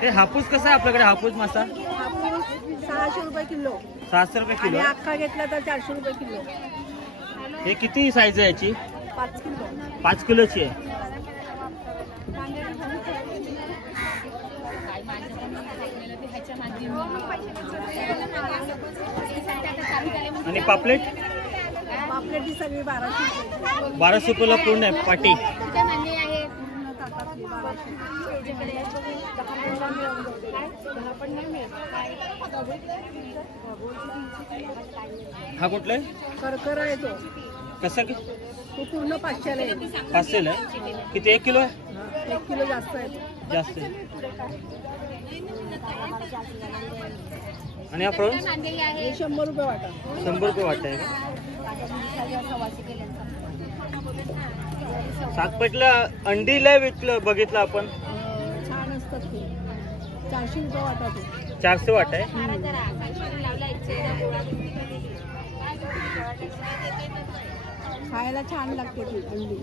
हे हापूस कसा आहे आपल्याकडे? हापूस मासा 600 रुपये किलो. 600 रुपये किलो. अख्खा घेतला तर 400 रुपये किलो. हे किती साईज आहे याची? 5 किलो. 5 किलोची आहे. आणि पापलेट? पापलेट ही सगळी 1200. 1200 रुपयाला पूर्ण आहे पाटी. हा कुठला आहे? करकर आहे तो. कसा की? तो पूर्ण 500 आहे. 500 आहे. किती? 1 किलो आहे? 1 किलो जास्त आहे. जास्त आहे. आणि हा प्रॉन्स? हे 100 रुपये वाटा. 100 रुपये वाटा आहे. सातपेटला अंडीला विकलं बघितलं आपण. छान असतात ते. 400 रुपये वाटा ते. 400 वाटा आहे. खायला छान लागते ती अंडी.